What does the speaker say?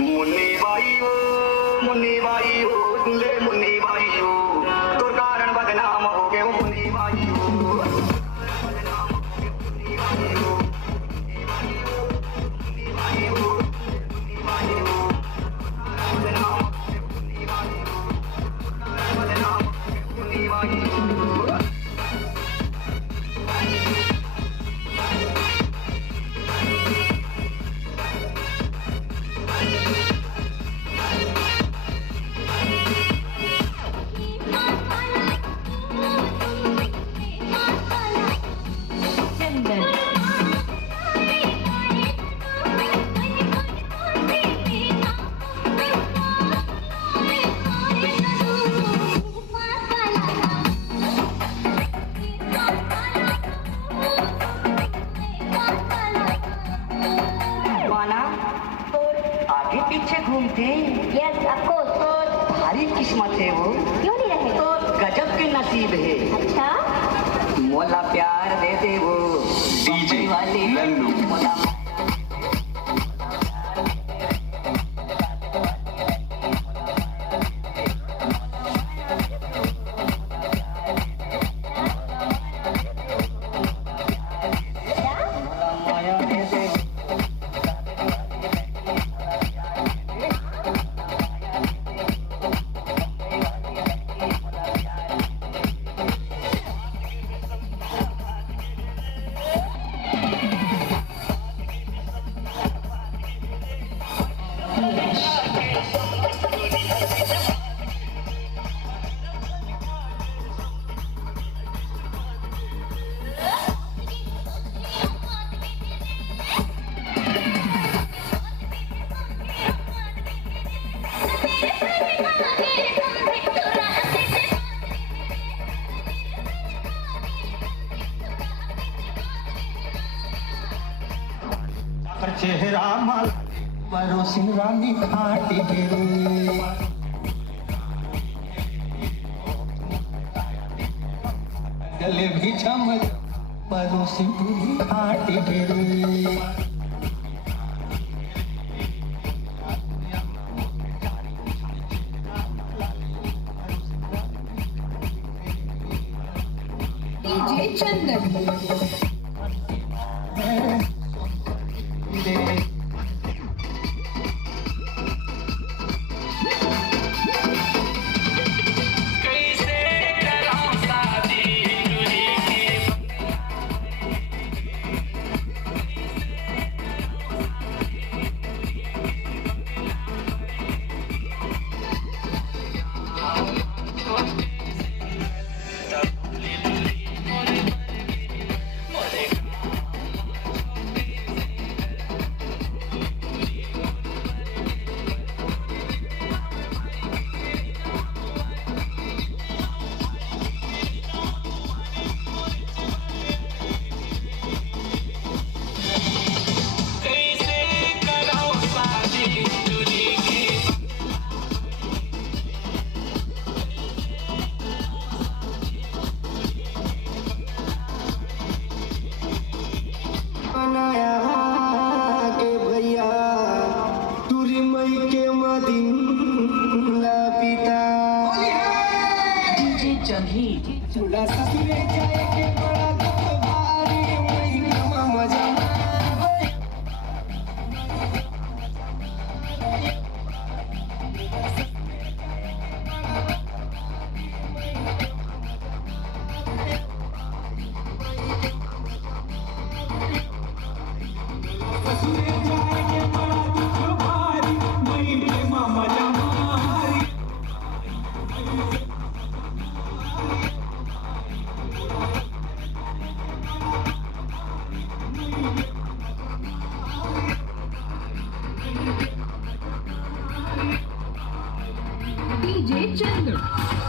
मुन्नी बाई हो ले मुन्नी बाई हो तो कारण बदनाम हो गए मुन्नी बाई हो आगे पीछे घूमते यस ऑफ कोर्स। तो भारी किस्मत है वो, क्यों नहीं रहे? तो गजब के नसीब है। अच्छा मोला प्यार दे दे वो डीजे वाली लल्लू। मोला माया दे दे चेहरा माल परोसी रानी खाटी गिरी गले भी चमक परोसी पूरी खाटी गिरी डीजे चंदन बनाया के भैया तुरी मई के मदीना पिता डीजे चंगी चूड़ा ससुरे जाए के बड़ा दुख भारी मई कमा मजा ससुरे जाए के बड़ा दुख भारी मई कमा मजा मारी डीजे चंदन